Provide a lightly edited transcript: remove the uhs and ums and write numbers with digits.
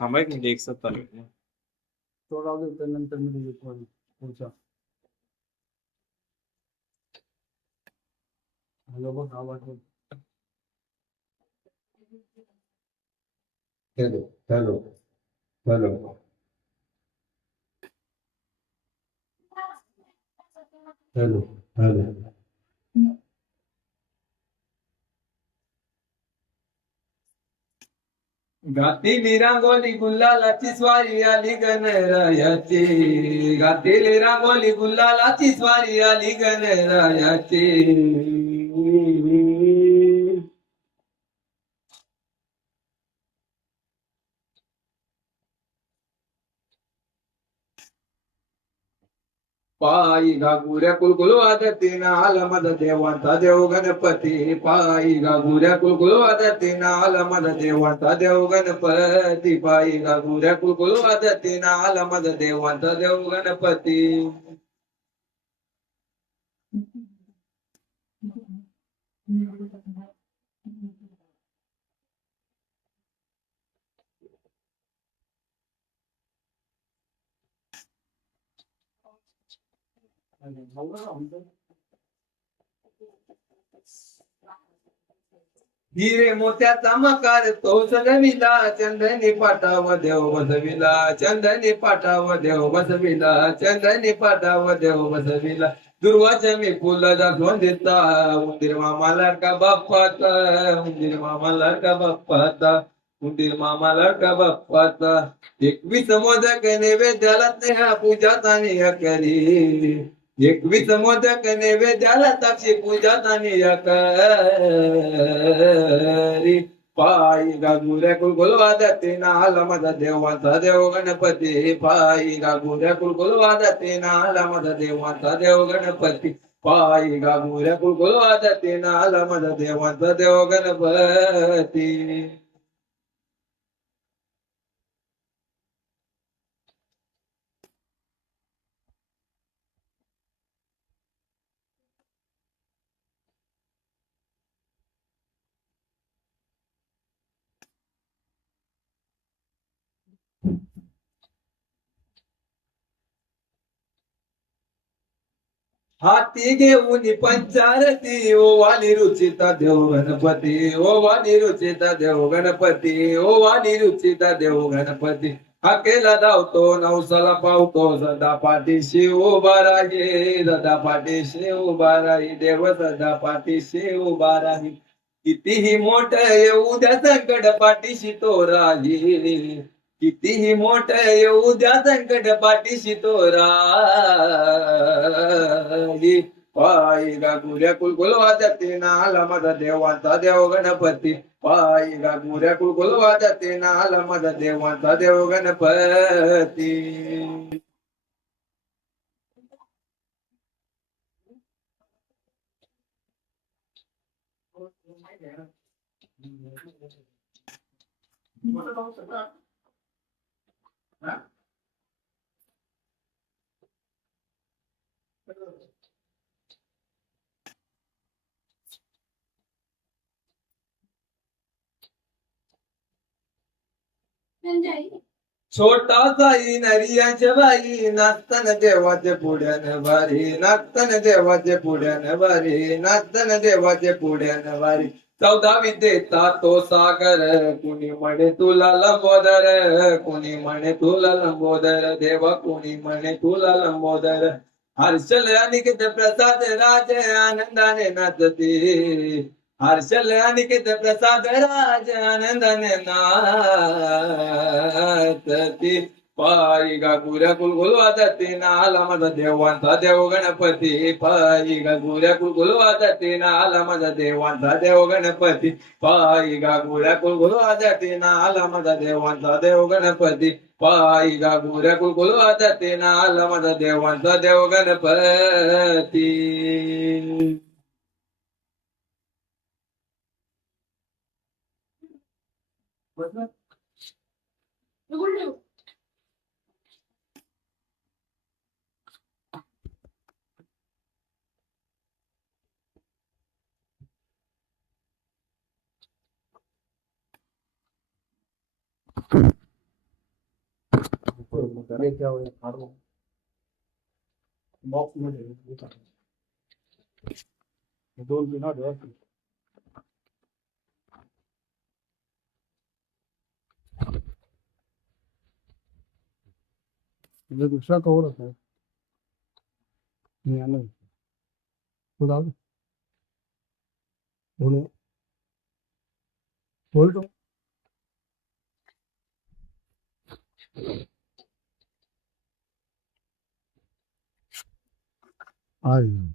थांबा एक म्हणजे एक साथ चालू आहे. तो राहू दे, नंतर मी देतो पुढचा. हॅलो बघ आवाज बघ. Hello hello hello hello hello. घातली रांगोली गुलालाची स्वारी आली गणरायाची. घातली रांगोली गुलालाची स्वारी आली गणरायाची. पायी घागुऱ्या कुलकुल वाजतीन आला माझा देवांचा देव गणपती. पायी घागुऱ्या कुलकुल वाजतीन आला माझा देवांचा देव गणपती. पायी घागुऱ्या कुलकुल वाजतीन आला माझा देवांचा देव गणपती. हिरे मोत्याचा मकार तो सजविला चंदनी पाटाव देव बसविला. चंदनी पाटाव देव बसविला. चंदनी पाटाव देव बसविला. दुर्वाच्या मी फुल दाखवून देता उंदीर मामाला का बाप्पाचा. उंदीर मामाला का बाप्पाचा. उंदीर मामाला का बाप्पाचा. 21 मोदक नैवेद्याला स्नेहा पूजा तानिया करी. 21 मोदक नैवेद्याला साक्षी पूजा तानिया करी. पायी घागुऱ्या कुलकुल वाजते आला माझा देवांचा देव गणपती. पायी घागुऱ्या कुलकुल वाजते आला माझा देवांचा देव गणपती. पायी घागुऱ्या कुलकुल वाजते आला माझा देवांचा देव गणपती. हाती घेऊन पंचारती ओ वाली रुचिता देव गणपती. ओ वाली रुचिता देव गणपती. ओ वाली रुचिता देव गणपती. हाकेला धावतो नवसाला पावतो सदा पाठीशी उभा राही. सदा पाठीशी उभा राही. देव सदा पाठीशी उभा राही. कितीही मोठ येऊ द्या संकट पाठीशी तो राही. कितीही मोठ येऊ द्या संकट पाठीशी तो राही. पायी घागुऱ्या कुलकुल वाजते आला माझा देवांचा देव गणपती. पायी घागुऱ्या कुलकुल वाजते आला माझा देवांचा देव गणपती. छोटा साई नरियाच्या बाई नाचताना देवाचे पुढ्यान बारी. नाचताना देवाचे पुढ्यान बारी. नाचताना देवाचे पुढ्यान बारी. 14 विद्येचा तो सागर कुणी म्हणे तुला लंबोदर. कुणी म्हणे तुला लंबोदर. देवा कुणी म्हणे तुला लंबोदर. हर्षल अनिकेत प्रसाद राज आनंदाने नाचती. हर्षल अनिकेत प्रसाद राज आनंदाने नाचती. पायी घागुऱ्या कुलकुल वाजते आला माझा देवांचा देव गणपती. पायी घागुऱ्या कुलकुल वाजते आला माझा देवांचा देव गणपती. पायी घागुऱ्या कुलकुल वाजते आला माझा देवांचा देव गणपती. पायी घागुऱ्या कुलकुल वाजते आला माझा देवांचा देव गणपती. बॉक्स मध्ये दोन तीन ऑर्डर म्हणजे दुसरा कवर होता मी आलो तो जाऊ दे. बोल बोल तो आहे